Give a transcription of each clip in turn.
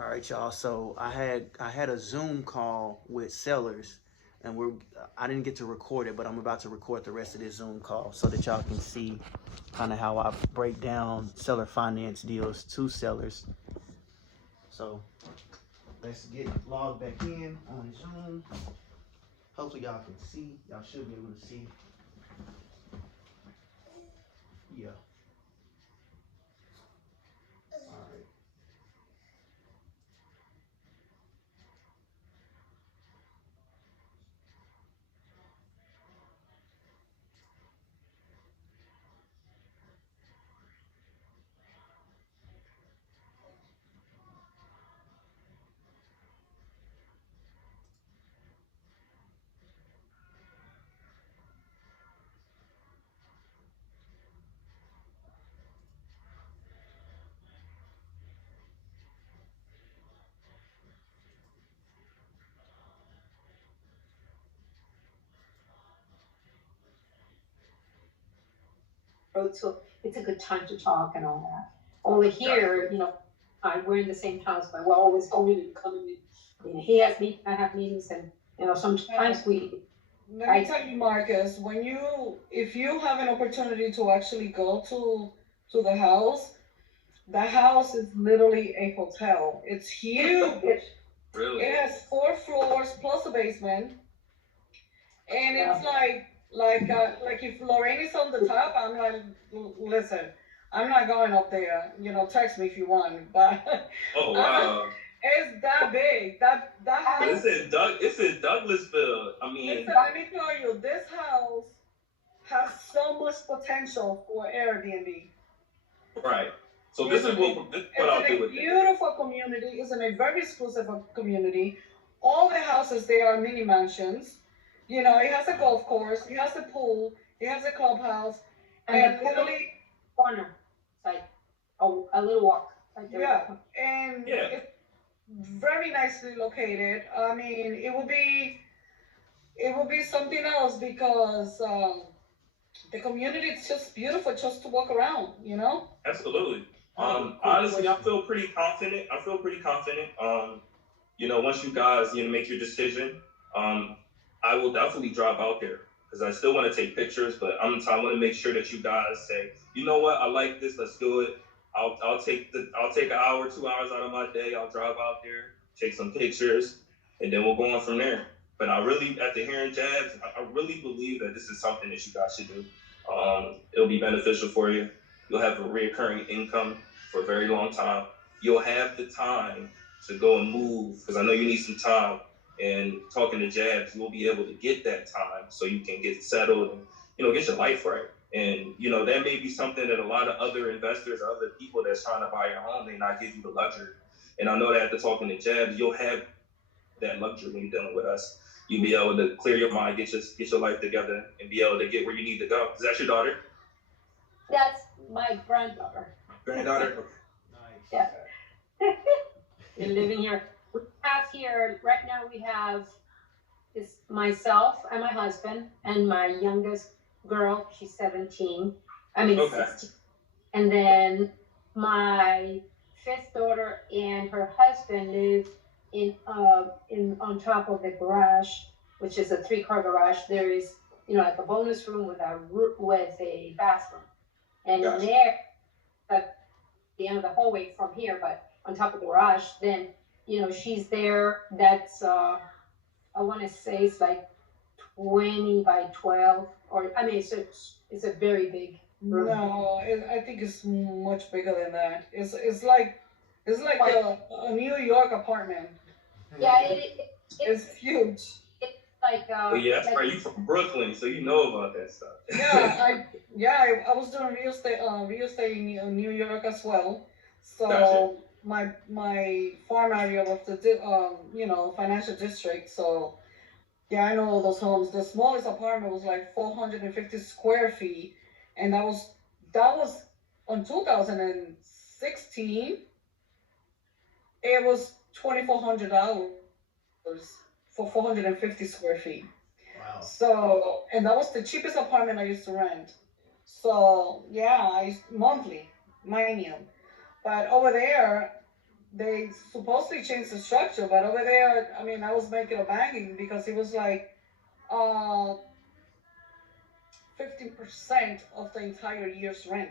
All right, y'all. So I had a Zoom call with sellers, and I didn't get to record it, but I'm about to record the rest of this Zoom call so that y'all can see kind of how I break down seller finance deals to sellers. So let's get logged back in on Zoom. Hopefully y'all can see. Y'all should be able to see. Yeah. All right. So it's a good time to talk and all that. Over here, we're in the same house, but we're always going and coming. He has me, I have meetings, and sometimes we. Let me tell you, Marcus, if you have an opportunity to actually go to the house is literally a hotel. It's huge. Really? It has 4 floors plus a basement, and it's like if Lorraine is on the top, I'm like, listen, I'm not going up there. Text me if you want, but Oh wow. it's that big. That house. It's in Douglasville. I mean, Listen, let me tell you, this house has so much potential for Airbnb. right. So this is what I'll do with it. It's in a beautiful community. It's in a very exclusive community. All the houses there are mini mansions. It has a golf course. It has a pool. It has a clubhouse. And the literally corner, it's like a little walk. Right there. Yeah, and it's very nicely located. I mean, it would be something else because the community is just beautiful just to walk around. Absolutely. Honestly, I feel pretty confident. Once you guys, make your decision, I will definitely drive out there because I still want to take pictures, but I want to make sure that you guys say, you know what, I like this, let's do it. I'll take an hour, 2 hours out of my day. I'll drive out there, take some pictures, and then we'll go on from there. But I really, after hearing Jabs, I really believe that this is something that you guys should do. It'll be beneficial for you. You'll have a recurring income for a very long time. You'll have the time to go and move because I know you need some time. And talking to Jabs, you'll be able to get that time so you can get settled and get your life right. And that may be something that a lot of other investors, other people that's trying to buy your home, they not give you the luxury. And I know that after talking to Jabs, you'll have that luxury when you're dealing with us. You'll be able to clear your mind, get your life together, and be able to get where you need to go. Is that your daughter? That's my granddaughter. Granddaughter? Nice. Yeah. We're living here. We have here, right now we have is myself and my husband and my youngest girl, she's 17. I mean, Okay. 16. And then my fifth daughter and her husband live in on top of the garage, which is a 3-car garage. There is, like a bonus room with a bathroom. And Gotcha. there, at the end of the hallway from here, but on top of the garage, then, she's there. That's, I want to say it's like 20 by 12, or, I mean, it's a very big room. No, I think it's much bigger than that. It's like a New York apartment. Yeah, It's huge. It's like Well, yeah, that's right. You from Brooklyn, so you know about that stuff. Yeah, I was doing real estate in New York as well. So Gotcha. my farm area was the financial district. So yeah, I know all those homes. The smallest apartment was like 450 square feet, and that was on 2016. It was $2,400 for 450 square feet. Wow. So, and that was the cheapest apartment I used to rent. So, yeah, monthly, mind you. But over there, they supposedly changed the structure, but over there, I mean, I was making a banging because it was like, uh, 50% of the entire year's rent.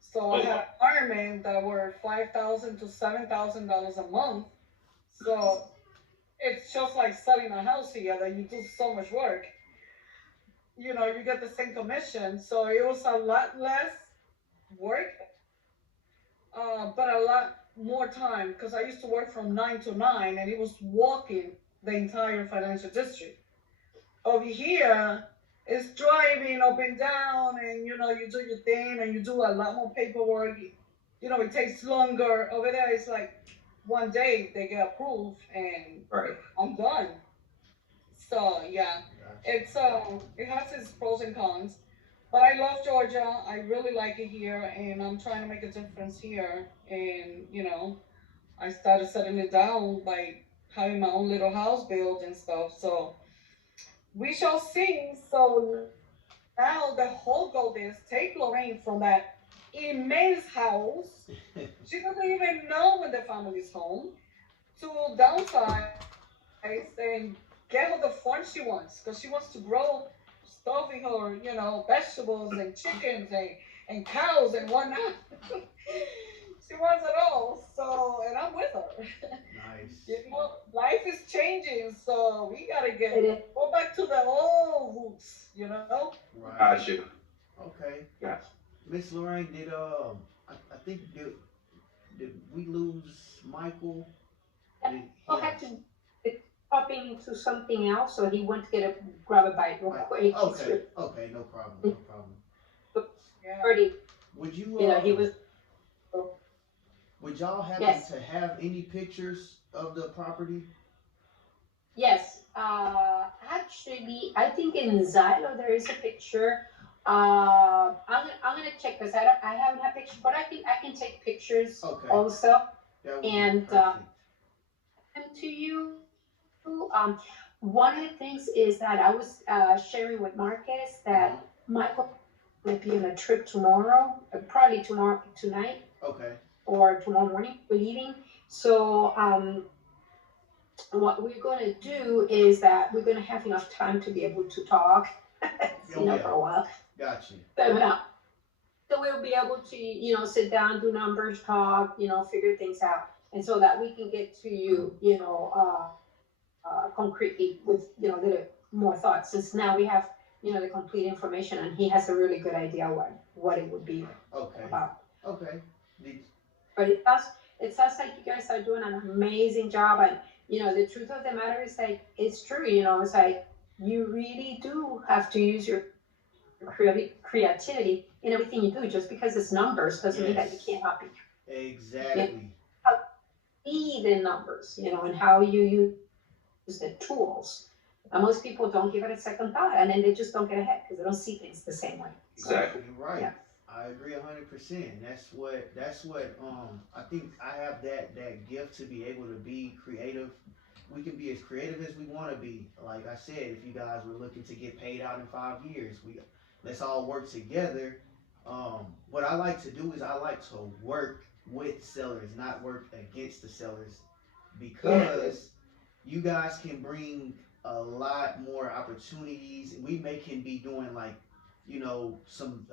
So I Oh, had apartments that were $5,000 to $7,000 a month. So it's just like selling a house here that you do so much work. You know, you get the same commission. So it was a lot less work, but a lot more time because I used to work from 9 to 9 and it was walking the entire financial district. Over here, it's driving up and down, and you know, you do your thing and you do a lot more paperwork. You know, it takes longer. Over there, it's like one day they get approved and right. I'm done. So yeah, it's it has its pros and cons. But I love Georgia. I really like it here, and I'm trying to make a difference here. And you know, I started settling it down by having my own little house built and stuff. So we shall see. So now the whole goal is take Lorraine from that immense house. She doesn't even know when the family's home to downsize and get her the fun she wants because she wants to grow stuff in her, you know, vegetables and chickens and cows and whatnot. She wants it all. So, and I'm with her. Nice. You know, life is changing, so we gotta It is. go back to the old roots, you know? Right. Got you. Okay. Got Miss Lorraine, I think did we lose Michael? Did I'll have to pop into something else, so he went to grab a bite real quick. Okay, no problem, no problem. Yeah. Already, Would you, you know, he was. would y'all happen Yes. to have any pictures of the property? Yes, actually, I think in Xylo there is a picture. I'm gonna check because I haven't had pictures, but I can take pictures Okay. also. That would be And perfect. and to you, one of the things is that I was sharing with Marcus that Michael might be on a trip tomorrow, probably tonight Okay. or tomorrow morning, we're leaving. So what we're going to do is that we're going to have enough time to be able to talk, Oh, yeah. for a while. Got you. So we'll be able to, sit down, do numbers, talk, figure things out. And so that we can get to you, concretely with, little more thoughts. Since now we have, the complete information and he has a really good idea what it would be Okay. about. Okay. But it sounds like you guys are doing an amazing job. And, the truth of the matter is like, it's true, it's like, you really do have to use your creativity in everything you do. Just because it's numbers doesn't mean that you Yes. can't help it. Exactly. See the numbers, and how you use the tools. And most people don't give it a second thought, and then they just don't get ahead because they don't see things the same way. So, Exactly. You're right. Yeah. I agree 100%. That's what I think I have that gift to be able to be creative. We can be as creative as we want to be. Like I said, if you guys were looking to get paid out in 5 years, let's all work together. What I like to do is I like to work with sellers, not work against the sellers, because you guys can bring a lot more opportunities. We can be doing like, some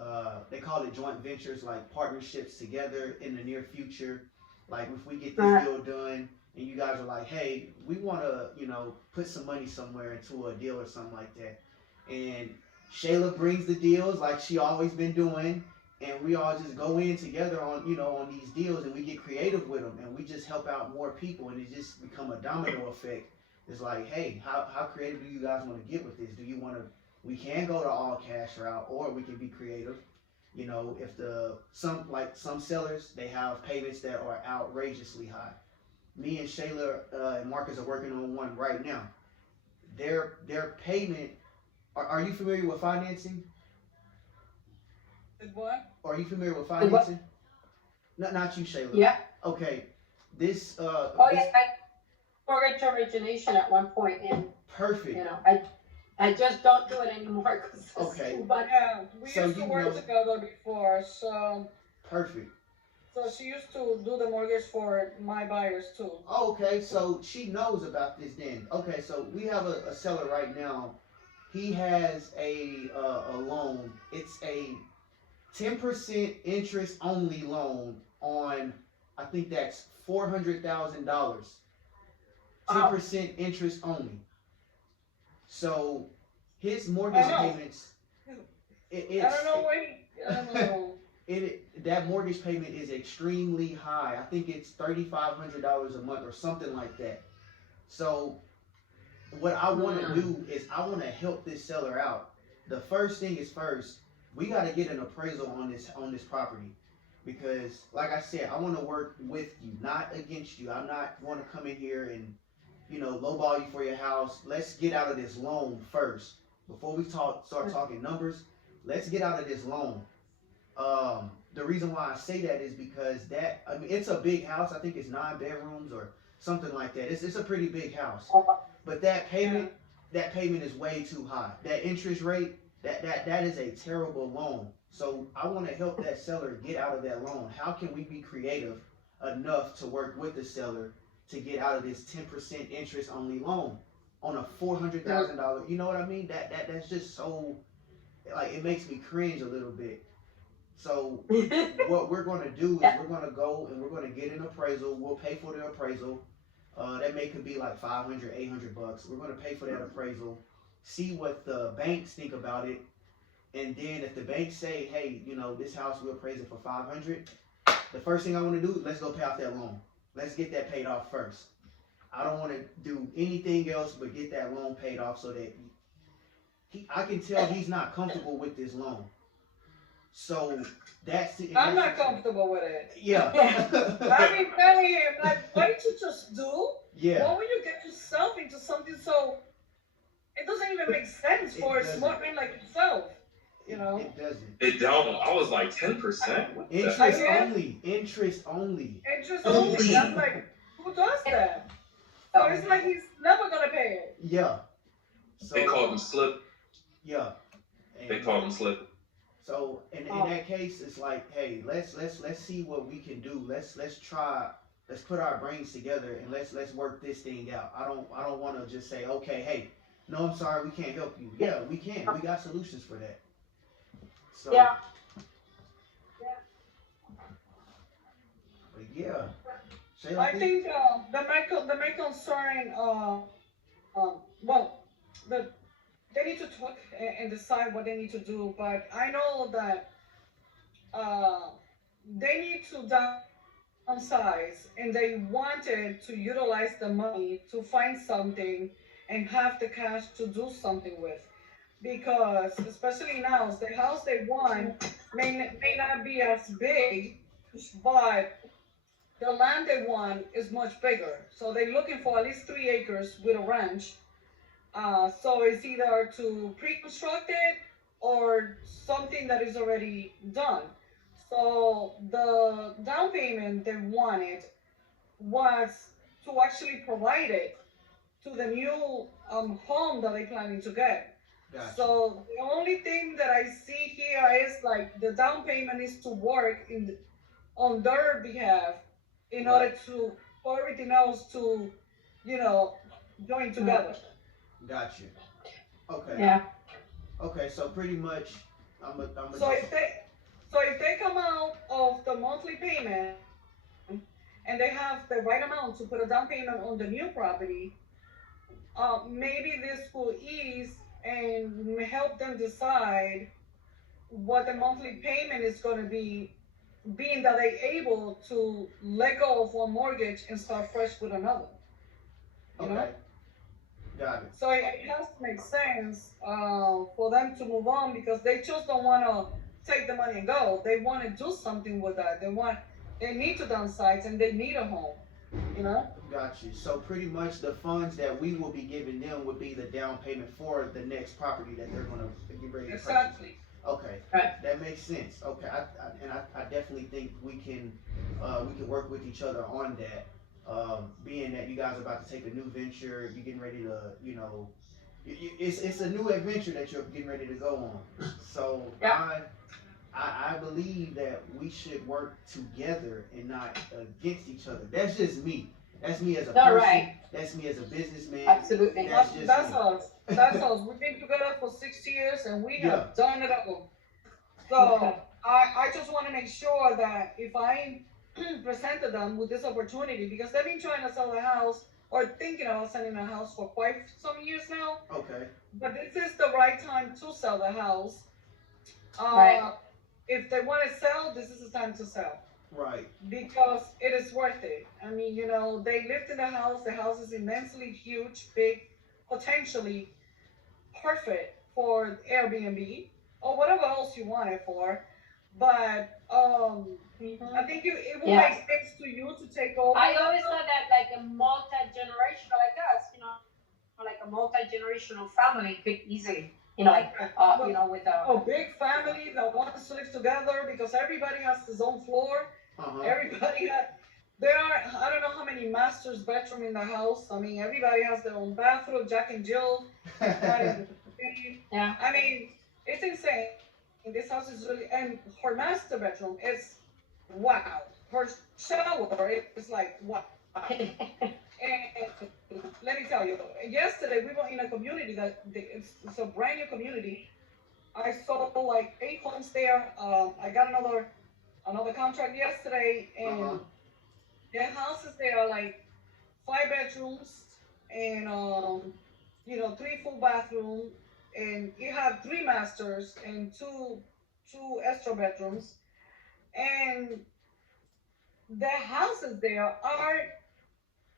they call it joint ventures, like partnerships together in the near future. Like if we get this deal done and you guys are like, hey, we want to, put some money somewhere into a deal or something like that. And Shayla brings the deals like she always been doing, and we all just go in together on, on these deals, and we get creative with them, and we just help out more people, and it just become a domino effect. It's like, hey, how creative do you guys want to get with this? Do you want to? We can go to all cash route, or we can be creative. If some sellers, they have payments that are outrageously high. Me and Shayla and Marcus are working on one right now. Their payment. Are you familiar with financing? What? Are you familiar with financing? Not you, Shayla. Yeah. Okay. This. I mortgage origination at one point, and Perfect. I just don't do it anymore because it's Okay. too much. Yeah, we So used to you work know- together before, so Perfect. So she used to do the mortgage for my buyers too. Okay, so she knows about this then. Okay, so we have a seller right now. He has a loan. It's a 10% interest only loan on, I think that's $400,000. 10% interest only. So his mortgage I know. payments, I don't know where I don't know. that mortgage payment is extremely high. I think it's $3,500 a month or something like that. So what I want to do is I want to help this seller out. The first thing is first, we got to get an appraisal on this property, because like I said, I want to work with you, not against you. I'm not going to come in here and lowball you for your house. Let's get out of this loan first before we start talking numbers. Let's get out of this loan. The reason why I say that is because it's a big house. I think it's 9 bedrooms or something like that. It's a pretty big house. But that payment is way too high. That interest rate, that is a terrible loan. So I want to help that seller get out of that loan. How can we be creative enough to work with the seller to get out of this 10% interest only loan on a $400,000? You know what I mean? That's just so, like, it makes me cringe a little bit. So what we're going to do is we're going to go and we're going to get an appraisal. We'll pay for the appraisal. That could be like $500, $800. We're going to pay for that appraisal, see what the banks think about it, and then if the banks say, hey, this house we'll appraise it for $500, the first thing I want to do is let's go pay off that loan. Let's get that paid off first. I don't want to do anything else but get that loan paid off so that I can tell he's not comfortable with this loan. So that's it. I'm not comfortable with it. Yeah. I've been telling him, like, why don't you just do? Yeah. Why would you get yourself into something so it doesn't even make sense for a smart man like yourself? It doesn't. It don't. I was like 10%. Interest only. Interest only. Interest only. I'm like, who does that? So it's like he's never gonna pay it. Yeah. So, They called him slip. Yeah. They called him slip. So in that case, it's like, hey, let's see what we can do. Let's try. Let's put our brains together and let's work this thing out. I don't want to just say, okay, hey, no, I'm sorry, we can't help you. Yeah, we can. We got solutions for that. So, Yeah. But yeah. I think the main concern, they need to talk and decide what they need to do. But I know that they need to downsize, and they wanted to utilize the money to find something and have the cash to do something with. Because especially now, the house they want may not be as big, but the land they want is much bigger. So they're looking for at least 3 acres with a ranch. So it's either to pre-construct it or something that is already done. So the down payment they wanted was to actually provide it to the new home that they're planning to get. Gotcha. So the only thing that I see here is like the down payment is to work on their behalf in order for everything else to, join together. Gotcha. Okay. Yeah. Okay, so pretty much, So if they come out of the monthly payment and they have the right amount to put a down payment on the new property, maybe this will ease and help them decide what the monthly payment is going to be, being that they're able to let go of one mortgage and start fresh with another. You know? Got it. So it has to make sense for them to move on, because they just don't want to take the money and go. They want to do something with that. They need to downsize and they need a home. Got you. So pretty much the funds that we will be giving them would be the down payment for the next property that they're going to get ready to purchase. Exactly. Okay. Right. That makes sense. Okay. I definitely think we can work with each other on that. Being that you guys are about to take a new venture, you're getting ready to, it's a new adventure that you're getting ready to go on. So Yeah. I believe that we should work together and not against each other. That's just me. That's me as a No, person. right. That's me as a businessman. Absolutely. That's just That's me. us. That's us. We've been together for 6 years and we Yeah. have done it all. So I just want to make sure that if I presented them with this opportunity, because they've been trying to sell the house or thinking about selling the house for quite some years now, Okay. but this is the right time to sell the house. Right. If they want to sell, this is the time to sell Right. because it is worth it. I mean, you know, they lived in the house. The house is immensely huge, big, potentially perfect for Airbnb or whatever else you want it for. But I think it will Yeah. make sense to you to take over. I always thought that like a multi-generational, like us, you know, like a multi-generational family could easily, you know, like, you know, with a big family that wants to live together because everybody has his own floor. Uh-huh. Everybody has. There are, I don't know how many master's bedroom in the house. I mean, everybody has their own bathroom. Jack and Jill. Yeah. I mean, it's insane. This house is really, and her master bedroom is wow. Her shower is like wow. And let me tell you, yesterday we were in a community that it's a brand new community. I saw like 8 homes there. I got another contract yesterday, and Uh-huh. the houses there are like 5 bedrooms and you know 3 full bathroom, and you have 3 masters and two extra bedrooms, and the houses there are.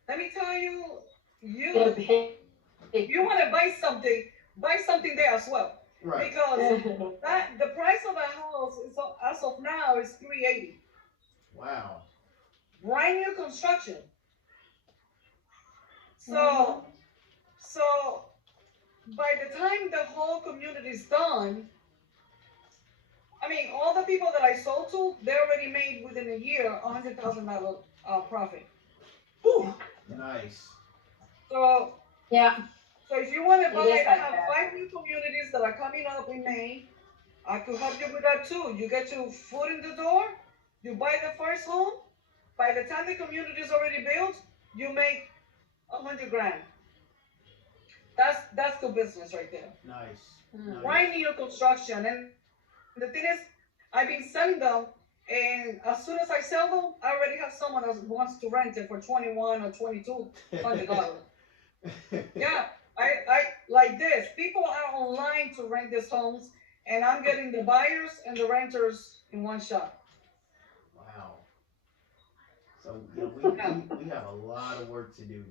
Let me tell you, if you want to buy something there as well. Right. Because the price of a house is as of now is $380. Wow. Brand new construction. So by the time the whole community is done, I mean all the people that I sold to, they already made within a year $100,000 profit. Whew. Nice. So Yeah. So if you want to buy, It is I like have that. 5 new communities that are coming up in May. I could help you with that too. You get your foot in the door, you buy the first home. By the time the community is already built, you make $100 grand. That's the business right there. Nice. Mm. Brand new construction, and the thing is, I've been selling them, and as soon as I sell them, I already have someone that wants to rent it for $2,100 or $2,200. Yeah. I like this. People are online to rent these homes, and I'm getting the buyers and the renters in one shot. Wow. So we have a lot of work to do.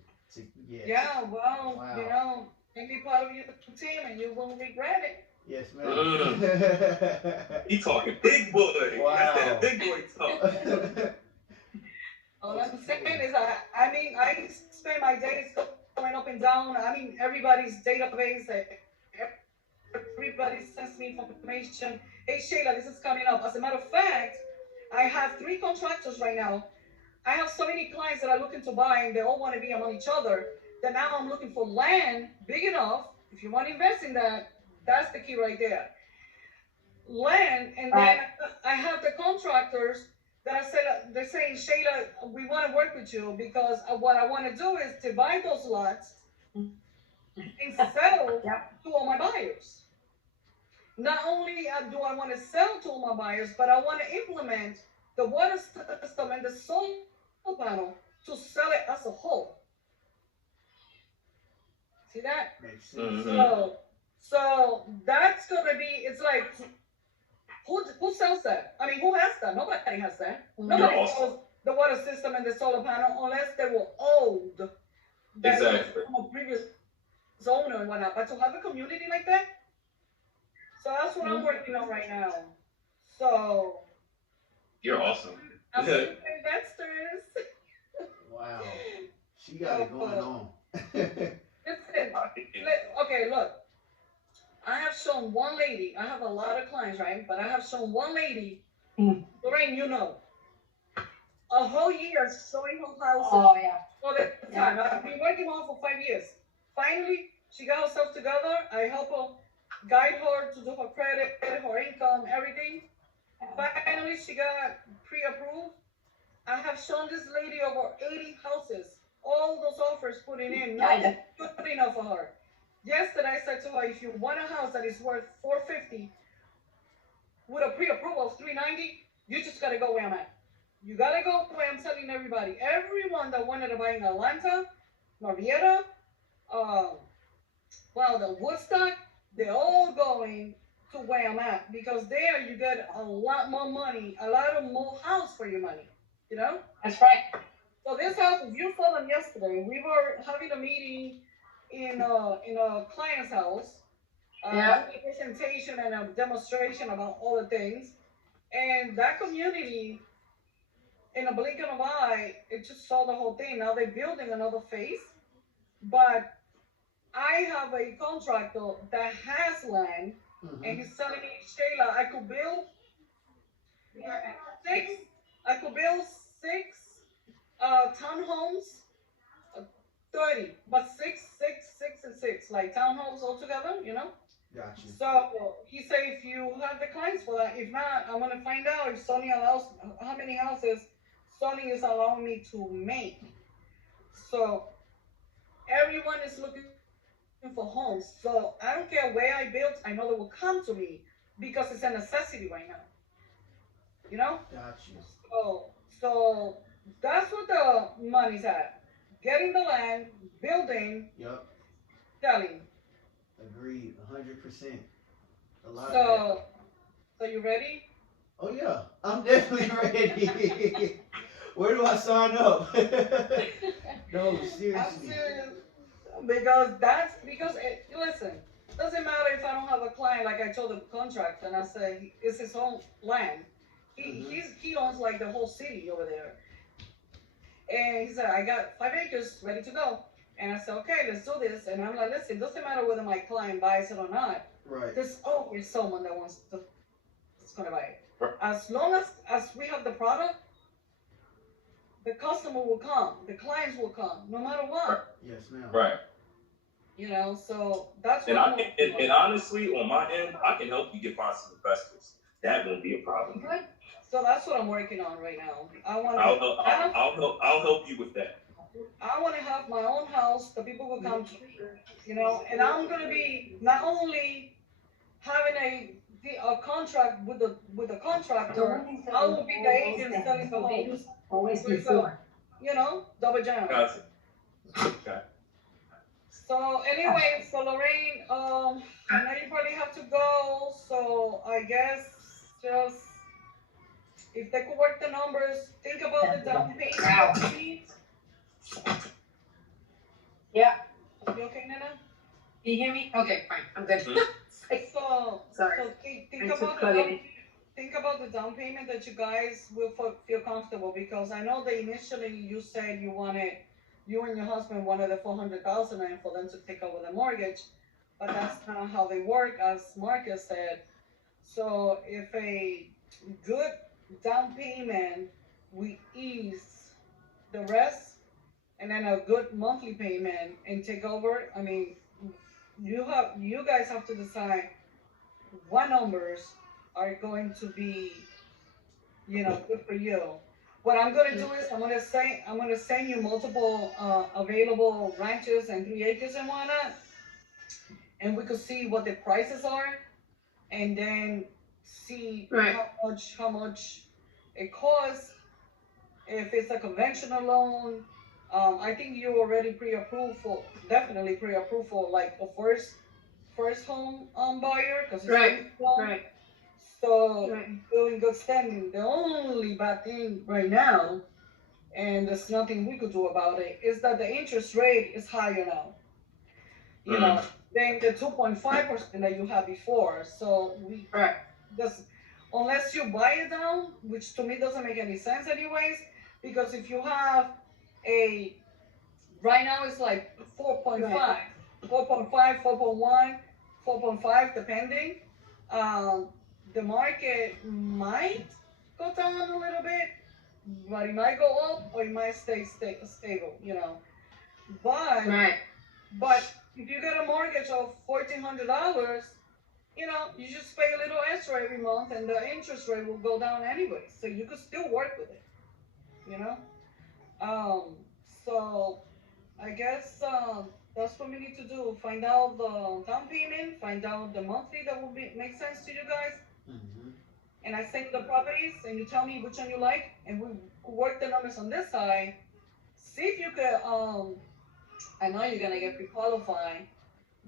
Yeah, well, Wow. you know, make me part of your team, and you won't regret it. Yes, ma'am. He talking big boy. Wow. That's that big boy talk. All I'm saying is, I mean, I spend my days going up and down. I mean, everybody's database. Everybody sends me information. Hey, Shayla, this is coming up. As a matter of fact, I have 3 contractors right now. I have so many clients that are looking to buy, and they all want to be among each other. That now I'm looking for land big enough. If you want to invest in that, that's the key right there. Land, and then I have the contractors that they're saying, Shayla, we want to work with you because what I want to do is to buy those lots and sell to all my buyers. Not only do I want to sell to all my buyers, but I want to implement the water system and the solar panel to sell it as a whole. See that? Makes sense. Mhm. So that's gonna be. It's like, who sells that? I mean, who has that? Nobody has that. Nobody awesome. sells the water system and the solar panel unless they were old. That Exactly. from a previous owner and whatnot. But to have a community like that, so that's what I'm working on right now. So You're awesome. I'm looking for investors. Wow. She got it going on. Listen, okay, look. I have shown one lady. I have a lot of clients, right? But I have shown one lady. Lorraine, you know, a whole year showing her houses. Oh yeah. For the time. I've been working on her for 5 years. Finally, she got herself together. I help her, guide her to do her credit, her income, everything. Finally, she got pre-approved. I have shown this lady over 80 houses, all those offers putting in, nothing good enough for her. Yesterday, I said to her, if you want a house that is worth 450 with a pre-approval of 390, you just gotta go where I'm at. You gotta go where I'm telling everybody. Everyone that wanted to buy in Atlanta, Marietta, well, the Woodstock, they're all going to where I'm at because there you get a lot more money, a lot of more house for your money, you know? That's right. So this house, if you saw them yesterday, we were having a meeting in a client's house, Yeah. doing a presentation and a demonstration about all the things. And that community, in a blink of an eye, it just saw the whole thing. Now they're building another phase, but I have a contractor that has land, and he's telling me, Shayla, I could build six. I could build six townhomes, 30, but six, and six, like townhomes all together, you know? Gotcha. So he said, if you have the clients for that, if not, I'm gonna find out if Sony allows, how many houses Sony is allowing me to make. So everyone is looking for homes. So I don't care where I build, I know they will come to me because it's a necessity right now. You know? Gotcha. So that's what the money's at. Getting the land, building, Yep. selling. Agreed. 100%. A lot of So you ready? that. Oh yeah, I'm definitely ready. Where do I sign up? No, I'm seriously. serious. Because listen, doesn't matter if I don't have a client, like I told the contractor, and I say it's his own land. He owns like the whole city over there. And he said, I got 5 acres ready to go. And I said, okay, let's do this. And I'm like, listen, it doesn't matter whether my client buys it or not. Right. There's always someone that wants to, that's gonna buy it. Right. As long as we have the product, the customer will come, the clients will come, no matter what. Yes, ma'am. Right. You know, so that's And what and honestly, on my end, I can help you get find some investors. That won't be a problem. Good. So that's what I'm working on right now. I'll help you with that. I want to have my own house. The people will come to me, you know, and I'm gonna be not only having a contract with the contractor. I will be the agent selling the homes. Always So, before. you know, double jam. Gotcha. Okay. So anyway, so Lorraine, I know you probably have to go. So I guess just if they could work the numbers, think about the down payment. Yeah. You okay, Nana? Can you hear me? Okay, fine. I'm good. So, Sorry. so think I took about credit. think about the down payment that you guys will feel comfortable, because I know that initially you said you and your husband wanted the 400,000 and for them to take over the mortgage, but that's not how they work, as Marcus said. So if a good down payment, we ease the rest, and then a good monthly payment and take over. I mean, you guys have to decide what numbers are going to be, you know, good for you. What I'm gonna do is I'm gonna send you multiple available ranches and 3 acres and whatnot, and we could see what the prices are, and then see Right. how much it costs. If it's a conventional loan, I think you already definitely pre-approved for like a first home buyer, because it's Right. loan. Right. So Right. you're in good standing. The only bad thing right now, and there's nothing we could do about it, is that the interest rate is higher now. You know, than the 2.5% that you had before. So Right. unless you buy it down, which to me doesn't make any sense anyways, because if you have right now it's like 4.5, Right. 4.5, 4.1, 4.5, depending. The market might go down a little bit, but it might go up or it might stay stable, you know. But Right. but if you get a mortgage of $1,400, you know, you just pay a little extra every month and the interest rate will go down anyway. So you could still work with it, you know? So I guess that's what we need to do. Find out the down payment, find out the monthly that will make sense to you guys. Mm-hmm. And I send the properties and you tell me which one you like and we work the numbers on this side. See if you could, I know you're gonna get pre-qualified,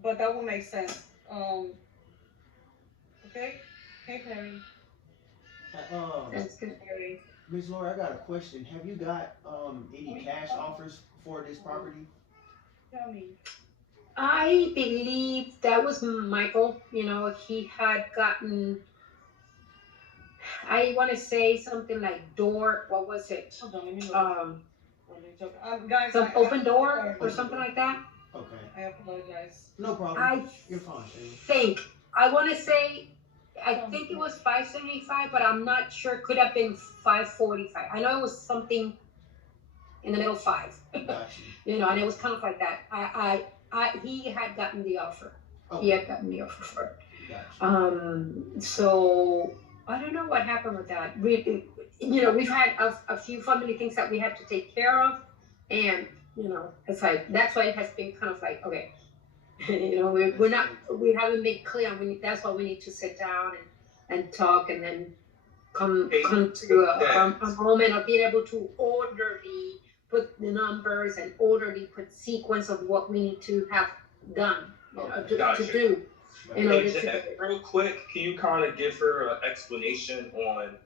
but that will make sense. Okay? Hey, Perry. That's good, Harry. Ms. Laura, I got a question. Have you got any cash offers for this property? Tell me. I believe that was Michael. You know, he had gotten, I want to say something like door, what was it? Hold on, let me look. Guys, Some open door or something like that. Okay. I apologize. No problem. I You're fine, Shane. think, I want to say, I think it was 575, but I'm not sure. It could have been 545. I know it was something in the middle five. Got you. You know, and it was kind of like that. He had gotten the offer. Okay. He had gotten the offer for it. Got you. So I don't know what happened with that. You know, we've had a few family things that we have to take care of, and you know, it's like that's why it has been kind of like okay, you know, we haven't made clear. That's why we need to sit down and talk, and then come to a moment of being able to orderly put the numbers and orderly put sequence of what we need to have done, you know, to do. Hey, Jack, real quick, can you kind of give her an explanation on,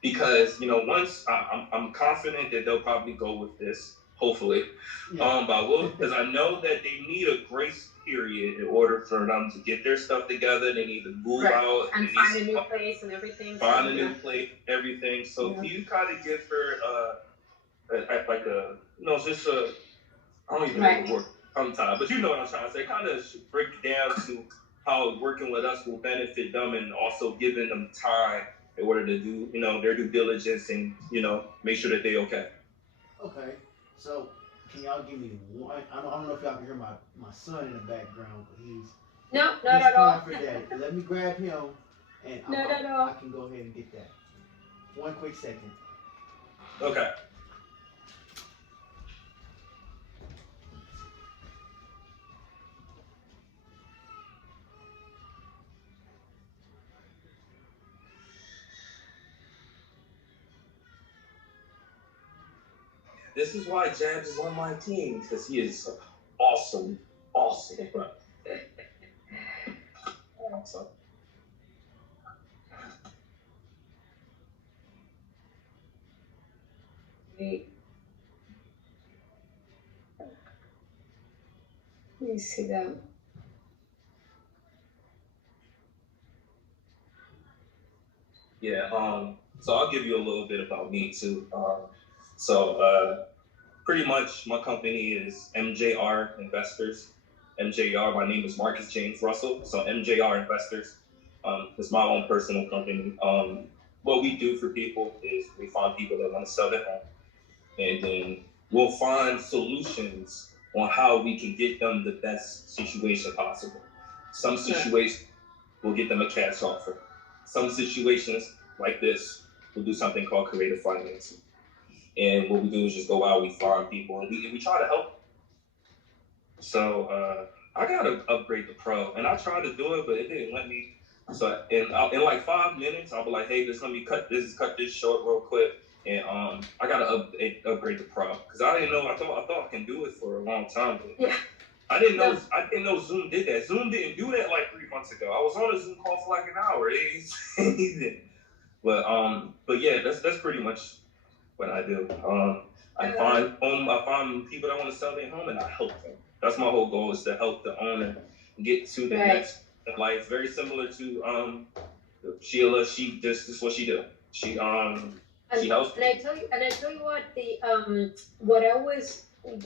because, you know, once I'm confident that they'll probably go with this, hopefully, Yeah. but because I know that they need a grace period in order for them to get their stuff together. They need to move out and find a new place and everything. Find a new place, everything. So Yeah. can you kind of give her like a, you know, just a, I don't even know the word, I'm tired, but you know what I'm trying to say. Kind of break it down to how working with us will benefit them and also giving them time in order to do, you know, their due diligence and, you know, make sure that they're okay. Okay. So can y'all give me one? I don't know if y'all can hear my son in the background, but he's not at all. crying for daddy. Let me grab him, and I can go ahead and get that. One quick second. Okay. This is why Jabs is on my team, because he is awesome, bro. Awesome. Wait. Let me see that. Yeah, so I'll give you a little bit about me too. Pretty much my company is MJR Investors. MJR, my name is Marcus James Russell. So MJR Investors, it's my own personal company. What we do for people is we find people that want to sell their home, and then we'll find solutions on how we can get them the best situation possible. Some situations we'll get them a cash offer. Some situations like this, we'll do something called creative financing. And what we do is just go out, we find people, and we try to help. So I gotta upgrade the Pro, and I tried to do it, but it didn't let me. So in like 5 minutes, I'll be like, hey, cut this short real quick, and I gotta upgrade the Pro because I didn't know. I thought I can do it for a long time, but Yeah. I didn't know Zoom did that. Zoom didn't do that like 3 months ago. I was on a Zoom call for like an hour. He didn't. But yeah, that's pretty much what I do. I find people that want to sell their home and I help them. That's my whole goal, is to help the owner get to the next life. Very similar to Sheila. This is what she do. She helps. And I tell you what,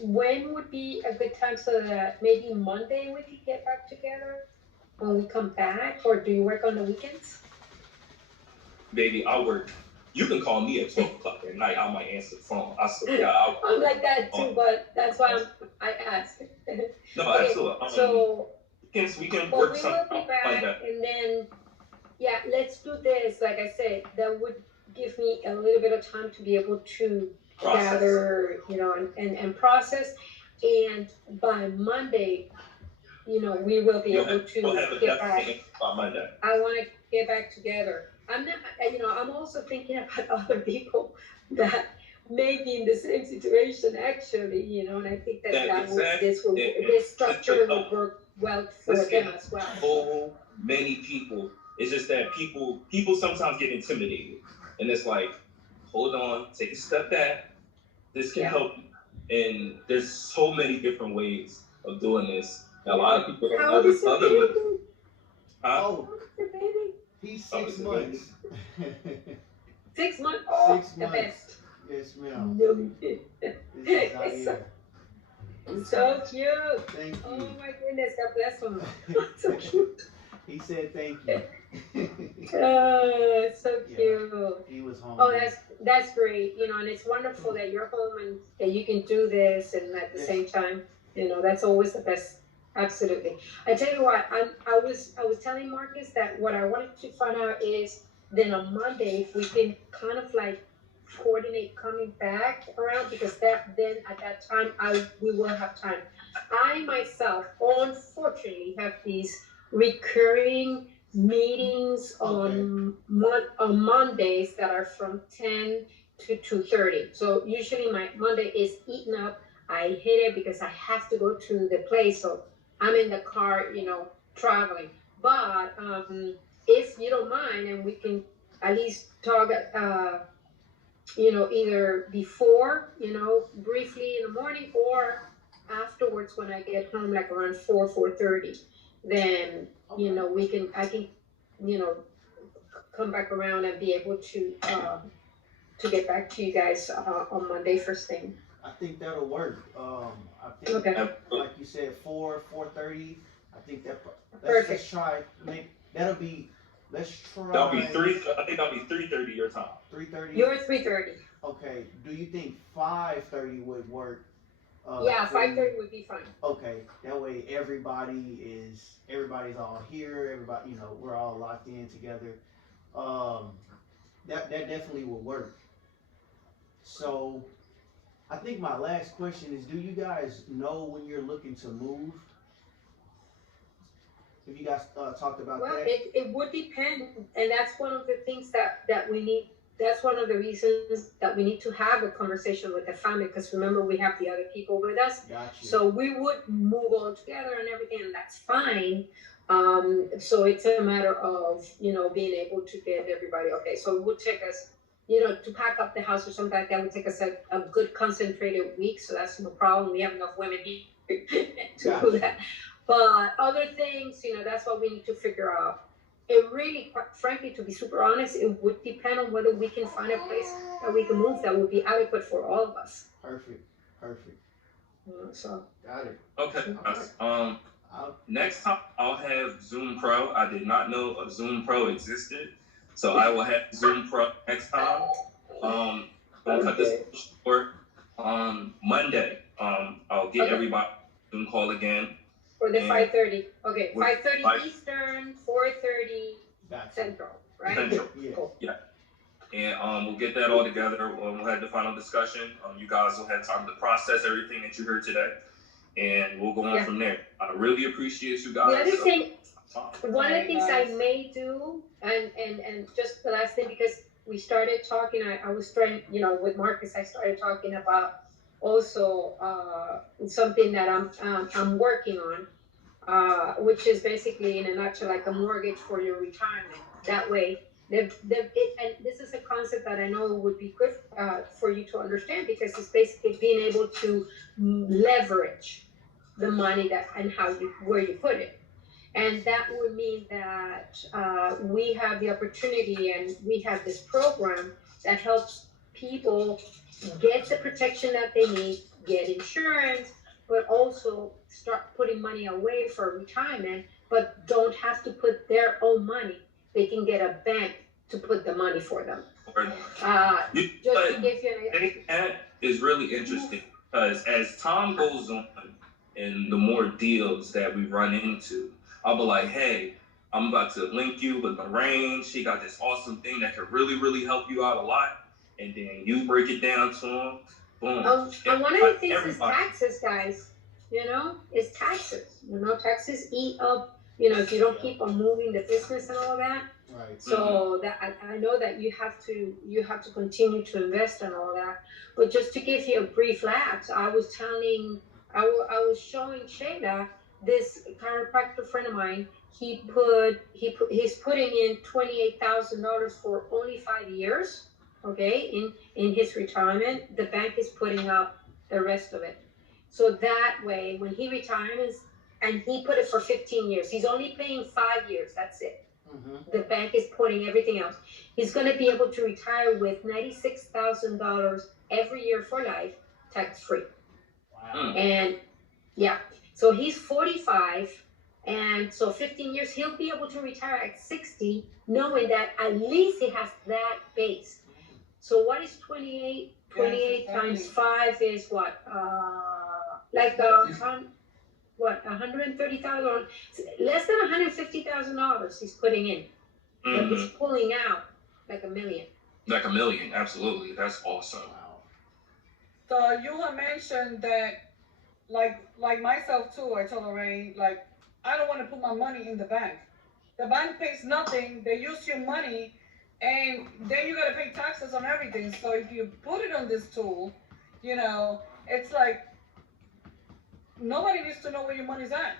when would be a good time so that maybe Monday we could get back together when we come back, or do you work on the weekends? Baby, I work. You can call me at 12 o'clock at night. I might answer the phone. I swear to God. I'm like that too, but that's why I asked. No, absolutely. So we can Well, work we something will be out back, like that. and then, yeah, let's do this. Like I said, that would give me a little bit of time to be able to Process. gather, and process. And by Monday, we will be We'll able have to a get back. definite on Monday. I want to get back together. I'm not, I'm also thinking about other people that may be in the same situation actually, and I think that this structure will work well for them as well. So many people. It's just that people sometimes get intimidated, and it's like, hold on, take a step back. This can help you. And there's so many different ways of doing this. And a lot of people don't How old is your baby? Huh? Oh, How old is your baby? he's 6 months. 6 months. Oh, 6 the months. best. Yes, ma'am. No. This is It's Zaire. so cute. Thank Oh you. my goodness, God bless him. So cute. He said thank you. Oh, so Yeah. cute. He was home. Oh, that's great, and it's wonderful that you're home and that you can do this, and at the Yes. same time, that's always the best. Absolutely. I tell you what, I was telling Marcus that what I wanted to find out is then on Monday if we can kind of like coordinate coming back around, because then at that time we will have time. I myself, unfortunately, have these recurring meetings on Mondays that are from 10 to 2:30. So usually my Monday is eaten up. I hate it because I have to go to the place, so I'm in the car, traveling. But if you don't mind, and we can at least talk, either before, briefly in the morning, or afterwards when I get home, like around 4:30, then I can come back around and be able to get back to you guys on Monday first thing. I think that'll work. I think, Okay. like you said, 4:30. I think Perfect. let's try. Let's try. That'll be 3. I think that'll be 3:30 your time. 3:30. You're 3:30. Okay. Do you think 5:30 would work? Yeah, for you? 5:30 would be fine. Okay. That way everybody's all here. Everybody, we're all locked in together. That definitely will work. So, I think my last question is: do you guys know when you're looking to move? Have you guys talked about Well, that? it would depend, and that's one of the things that we need. That's one of the reasons that we need to have a conversation with the family, because remember, we have the other people with us. Gotcha. So we would move all together and everything, and that's fine. So it's a matter of, being able to get everybody, okay. So it would take us, to pack up the house or something like that would take us a good concentrated week. So that's no problem. We have enough women here to do that. But other things, that's what we need to figure out. It really, quite frankly, to be super honest, it would depend on whether we can find a place that we can move that would be adequate for all of us. Perfect. So. Got it. Okay. I'll- Next time I'll have Zoom Pro. I did not know a Zoom Pro existed, so I will have Zoom Pro next time. I'll cut this short. Monday, I'll get everybody Zoom call again. For the 5:30. Okay, With 5:30 Eastern, 4:30 Gotcha. Central, right? Central. Yeah. Cool. And we'll get that all together. We'll have the final discussion. You guys will have time to process everything that you heard today, and we'll go on from there. I really appreciate you guys. The other thing, one of the Hi, things guys. I may do, and just the last thing, because we started talking, I was trying, with Marcus, I started talking about also something that I'm working on, which is basically in a nutshell like a mortgage for your retirement. That way, and this is a concept that I know would be good for you to understand, because it's basically being able to leverage the money and where you put it. And that would mean that we have the opportunity, and we have this program that helps people get the protection that they need, get insurance, but also start putting money away for retirement, but don't have to put their own money. They can get a bank to put the money for them. Just to give you an idea. That is really interesting, because as time goes on and the more deals that we run into, I'll be like, hey, I'm about to link you with Lorraine. She got this awesome thing that could really, really help you out a lot. And then you break it down to them. Boom. And one of the things is Everybody. taxes, guys. You know, it's taxes. You know, taxes eat up. You know, if you don't keep on moving the business and all that. Right. So that I know that you have to continue to invest and all that. But just to give you a brief lapse, I was showing Shayla this chiropractor friend of mine. He's putting in $28,000 for only 5 years. Okay, in his retirement, the bank is putting up the rest of it. So that way, when he retires, and he put it for 15 years, he's only paying 5 years. That's it. The bank is putting everything else. He's going to be able to retire with $96,000 every year for life, tax free. Wow. And yeah, so he's 45, and so 15 years, he'll be able to retire at 60, knowing that at least he has that base. So what is 28? 28 times 5 is what? $130,000, less than $150,000 he's putting in. But he's pulling out like $1 million. Like $1 million, absolutely. That's awesome. So you have mentioned that, like myself too, I told Lorraine, like, I don't want to put my money in the bank. The bank pays nothing, they use your money, and then you gotta pay taxes on everything. So if you put it on this tool, you know, it's like, nobody needs to know where your money's at.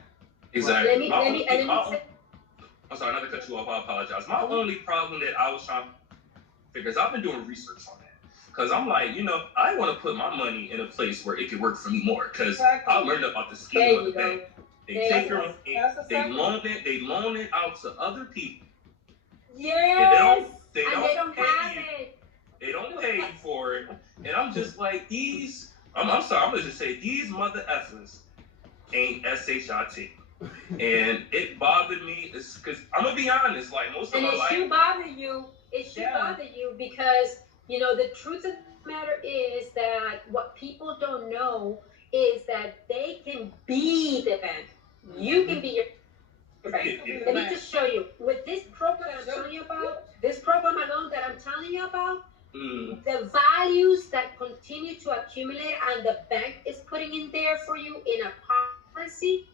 Exactly. I'm sorry, not to cut you off, I apologize. My only problem that I was trying to figure is I've been doing research on that. Because I'm like, you know, I want to put my money in a place where it could work for me more. Because I learned about the scheme of the bank. They take your they loan it out to other people. Yes. They don't have it. They don't pay you for it. And I'm just like, I'm sorry, I'm gonna just say these mother effers ain't SHIT. And it bothered me because I'm gonna be honest, like most of my life. And it should bother you. It should bother you because, you know, the truth of the matter is that what people don't know is that they can be the bank. You can be your bank. Let me just show you. With this program I'm telling you about, this program alone that I'm telling you about, the values that continue to accumulate and the bank is putting in there for you in a policy,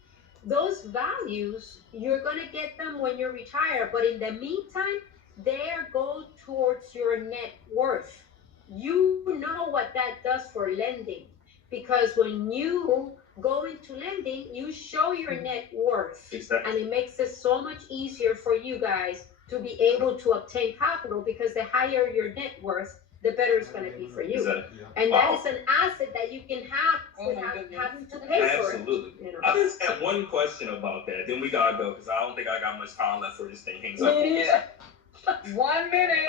those values, you're going to get them when you retire. But in the meantime, they go towards your net worth. You know what that does for lending. Because when you go into lending, you show your net worth. Exactly. And it makes it so much easier for you guys to be able to obtain capital, because the higher your net worth, the better it's going to be for you. Exactly. And that is an asset that you can have without having to pay for it. Absolutely. You know? I just have one question about that. Then we gotta go because I don't think I got much time left for this thing hangs up. Yeah. 1 minute.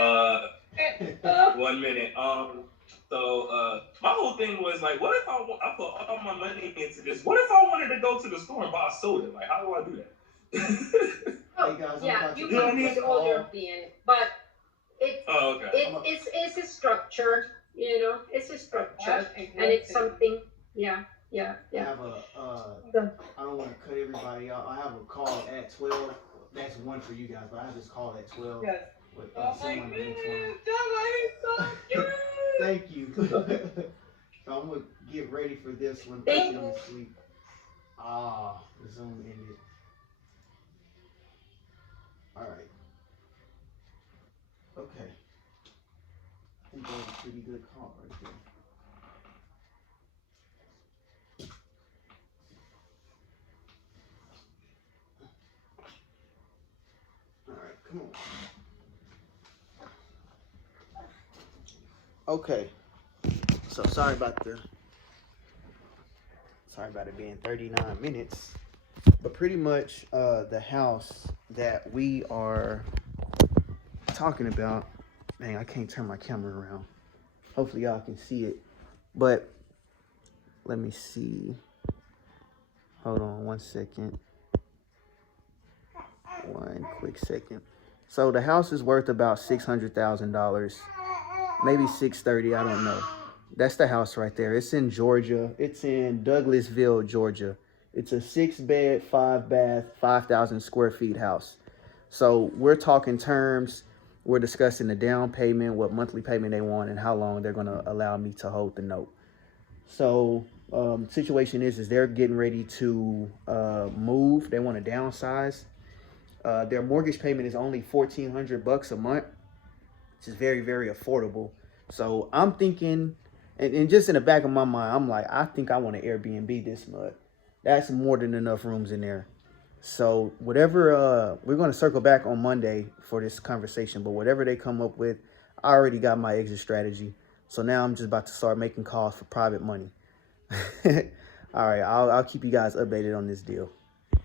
1 minute. So my whole thing was like, what if I put all my money into this? What if I wanted to go to the store and buy a soda? Like, how do I do that? Oh, Hey guys, yeah, you know what I can mean? put all your fee in it, but it's it's a structure, you know, it's a structure, and it's something, yeah. I have I don't want to cut everybody out. I have a call at 12. That's one for you guys, but I have this call at 12. Yes. With Oh my someone goodness, next Java, he's so cute. Thank you. So I'm gonna get ready for this one. Put them to sleep. The Zoom ended. All right. Okay. I think that was a pretty good call right there. All right, come on. Okay. So sorry about it being 39 minutes. But pretty much the house that we are talking about, dang, I can't turn my camera around. Hopefully y'all can see it. But let me see. Hold on 1 second. 1 quick second. So the house is worth about $600,000. Maybe $630,000, I don't know. That's the house right there. It's in Georgia. It's in Douglasville, Georgia. It's a 6-bed, 5-bath, 5,000 square feet house. So we're talking terms. We're discussing the down payment, what monthly payment they want, and how long they're going to allow me to hold the note. So situation is they're getting ready to move. They want to downsize. Their mortgage payment is only $1,400 a month, which is very, very affordable. So I'm thinking, and just in the back of my mind, I'm like, I think I want to Airbnb this month. That's more than enough rooms in there. So whatever, we're going to circle back on Monday for this conversation, but whatever they come up with, I already got my exit strategy. So now I'm just about to start making calls for private money. All right, I'll keep you guys updated on this deal.